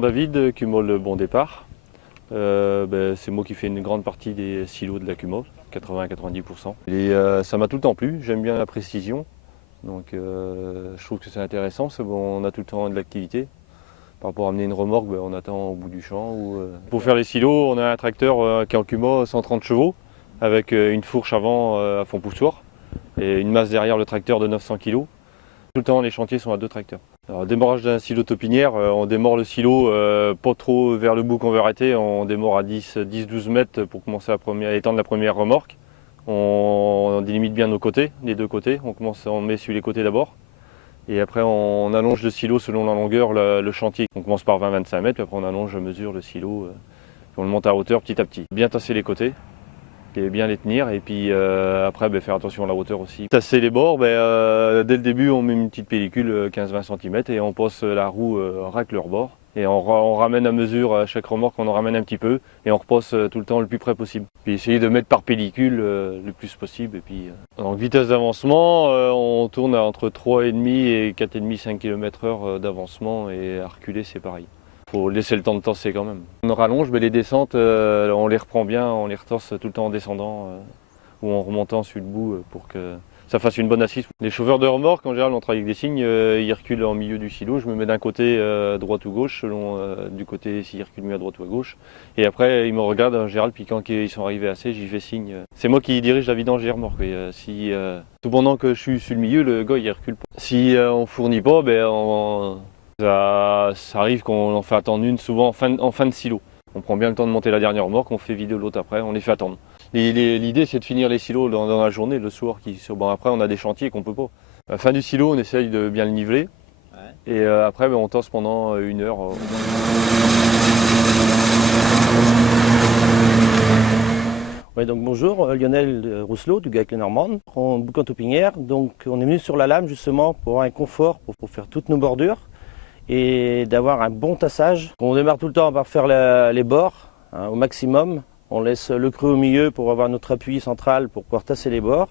Jean-David, Cumol le Bon Départ. C'est moi qui fais une grande partie des silos de la Cumol, 80-90%. Et ça m'a tout le temps plu, j'aime bien la précision. Donc je trouve que c'est intéressant, on a tout le temps de l'activité. Par rapport à amener une remorque, on attend au bout du champ. Pour faire les silos, on a un tracteur qui est en Cuma 130 chevaux avec une fourche avant à fond poussoir et une masse derrière le tracteur de 900 kg. Tout le temps, les chantiers sont à 2 tracteurs. Alors, démarrage d'un silo taupinière, on démarre le silo pas trop vers le bout qu'on veut arrêter, on démarre à 10-12 mètres pour commencer à étendre la première remorque. On délimite bien nos côtés, les deux côtés, on met sur les côtés d'abord. Et après on allonge le silo selon la longueur, le chantier. On commence par 20-25 mètres, puis après on allonge, on mesure le silo, puis on le monte à hauteur petit à petit. Bien tasser les côtés, et bien les tenir, et puis après faire attention à la hauteur aussi. Tasser les bords, dès le début on met une petite pellicule 15-20 cm et on pose la roue racle leur bord. Et on ramène à mesure, à chaque remorque on en ramène un petit peu et on repose tout le temps le plus près possible. Puis essayer de mettre par pellicule le plus possible. Et puis, donc vitesse d'avancement, on tourne entre 3,5 et 4,5-5 km/h d'avancement, et à reculer c'est pareil. Il faut laisser le temps de tasser quand même. On rallonge, mais les descentes, on les reprend bien, on les retasse tout le temps en descendant ou en remontant sur le bout pour que ça fasse une bonne assise. Les chauffeurs de remorque, en général, on travaille avec des signes, ils reculent en milieu du silo. Je me mets d'un côté droite ou gauche, selon du côté s'ils reculent mieux à droite ou à gauche. Et après, ils me regardent en général, puis quand ils sont arrivés assez, j'y fais signe. C'est moi qui dirige la vidange des remorques. Tout pendant que je suis sur le milieu, le gars il recule pas. Si on fournit pas, ça arrive qu'on en fait attendre une, souvent en fin de silo. On prend bien le temps de monter la dernière remorque, on fait vider l'autre après, on les fait attendre. L'idée c'est de finir les silos dans la journée, le soir. Après on a des chantiers qu'on peut pas. À la fin du silo on essaye de bien le niveler. Ouais. Et après on tasse pendant 1 heure. Ouais, donc bonjour, Lionel Rousselot du GAEC Lenormand, en boucan taupinière. Donc on est venu sur la lame justement pour avoir un confort, pour faire toutes nos bordures et d'avoir un bon tassage. On démarre tout le temps par faire les bords au maximum. On laisse le creux au milieu pour avoir notre appui central pour pouvoir tasser les bords.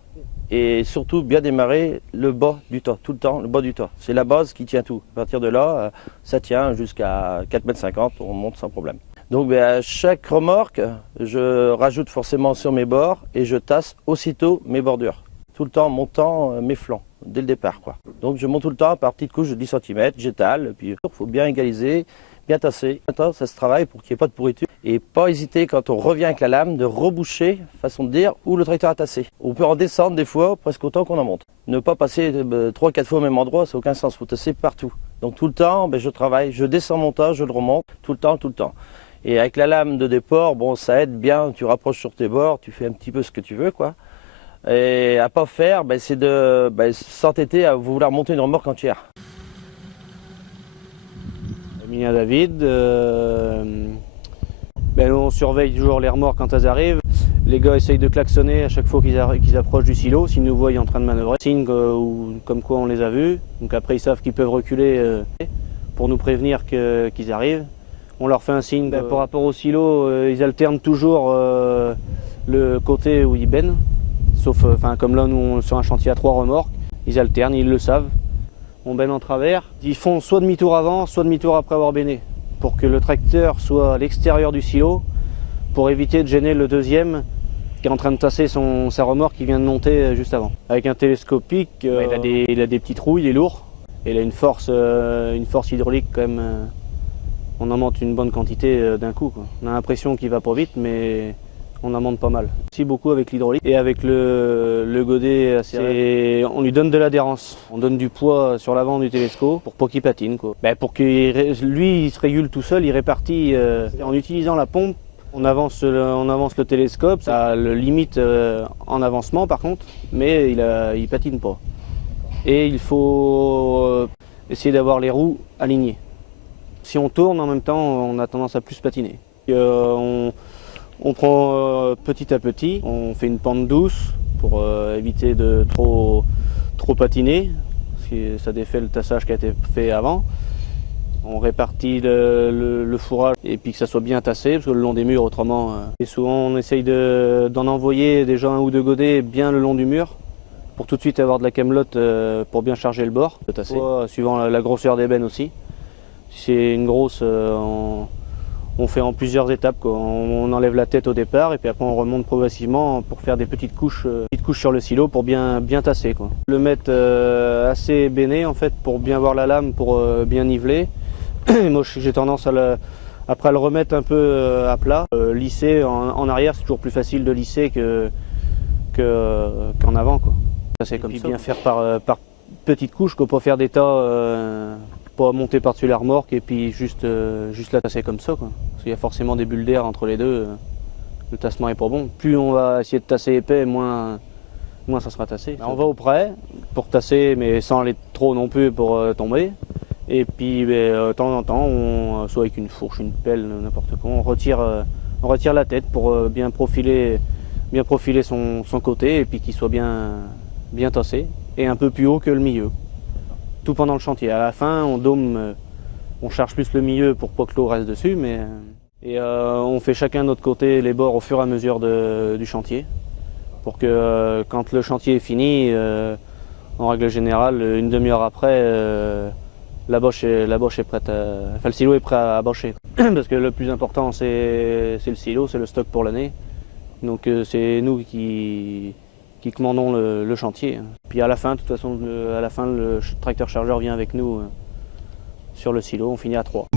Et surtout bien démarrer le bas du tas, tout le temps le bas du tas. C'est la base qui tient tout. À partir de là, ça tient jusqu'à 4,50 m, on monte sans problème. Donc à chaque remorque, je rajoute forcément sur mes bords et je tasse aussitôt mes bordures. Tout le temps en montant mes flancs, dès le départ, quoi. Donc je monte tout le temps par petites couches de 10 cm, j'étale, puis il faut bien égaliser, bien tasser. Maintenant, ça se travaille pour qu'il n'y ait pas de pourriture. Et pas hésiter quand on revient avec la lame de reboucher, façon de dire, où le tracteur a tassé. On peut en descendre des fois presque autant qu'on en monte. Ne pas passer 3-4 fois au même endroit, ça n'a aucun sens, il faut tasser partout. Donc tout le temps, je travaille, je descends mon tas, je le remonte, tout le temps. Et avec la lame de déport, ça aide bien, tu rapproches sur tes bords, tu fais un petit peu ce que tu veux, quoi. Et à pas faire, c'est de s'entêter à vouloir monter une remorque entière. Emilien David, on surveille toujours les remorques quand elles arrivent. Les gars essayent de klaxonner à chaque fois qu'ils approchent du silo, s'ils nous voient en train de manœuvrer. Signe comme quoi on les a vus, donc après ils savent qu'ils peuvent reculer pour nous prévenir qu'ils arrivent. On leur fait un signe. Par rapport au silo, ils alternent toujours le côté où ils bennent. Sauf comme là, nous, sur un chantier à 3 remorques, ils alternent, ils le savent. On benne en travers. Ils font soit demi-tour avant, soit demi-tour après avoir benné, pour que le tracteur soit à l'extérieur du silo, pour éviter de gêner le deuxième qui est en train de tasser sa remorque qui vient de monter juste avant. Avec un télescopique, il a des petits trous, il est lourd. Et il a une force hydraulique quand même. On en monte une bonne quantité d'un coup, quoi. On a l'impression qu'il va pas vite, mais on en monte pas mal. Aussi beaucoup avec l'hydraulique et avec le godet, on lui donne de l'adhérence. On donne du poids sur l'avant du télescope pour pas qu'il patine, quoi. Pour qu'il il se régule tout seul, il répartit. En utilisant la pompe, on avance le télescope, ça le limite en avancement par contre, mais il patine pas. Et il faut essayer d'avoir les roues alignées. Si on tourne en même temps, on a tendance à plus patiner. On prend petit à petit, on fait une pente douce pour éviter de trop patiner, parce que ça défait le tassage qui a été fait avant. On répartit le fourrage et puis que ça soit bien tassé, parce que le long des murs autrement. Et souvent on essaye d'en envoyer déjà 1 ou 2 godets bien le long du mur, pour tout de suite avoir de la camelote pour bien charger le bord, de tasser, suivant la grosseur des bennes aussi. Si c'est une grosse, on fait en plusieurs étapes, quoi. On enlève la tête au départ et puis après on remonte progressivement pour faire des petites couches sur le silo pour bien tasser, quoi. Le mettre assez béné en fait pour bien voir la lame, pour bien niveler. Et moi j'ai tendance après le remettre un peu à plat. Lisser en arrière, c'est toujours plus facile de lisser qu'en avant, quoi. C'est comme ça. Bien faire par petites couches, quoi, pour faire des tas, pas monter par-dessus la remorque et puis juste la tasser comme ça, quoi. Parce qu'il y a forcément des bulles d'air entre les deux. Le tassement est pas bon. Plus on va essayer de tasser épais, moins ça sera tassé. On va au près pour tasser, mais sans aller trop non plus pour tomber. Et puis de temps en temps, soit avec une fourche, une pelle, n'importe quoi, on retire la tête pour bien profiler son côté et puis qu'il soit bien tassé et un peu plus haut que le milieu. Tout pendant le chantier. À la fin, on dôme, on charge plus le milieu pour pas que l'eau reste dessus, et on fait chacun de notre côté les bords au fur et à mesure du chantier pour que quand le chantier est fini, en règle générale, une demi-heure après, la boche est prête, le silo est prêt à bocher. Parce que le plus important, c'est le silo, c'est le stock pour l'année. Donc c'est nous qui commandons le chantier. Puis à la fin, de toute façon, le tracteur chargeur vient avec nous sur le silo, on finit à 3.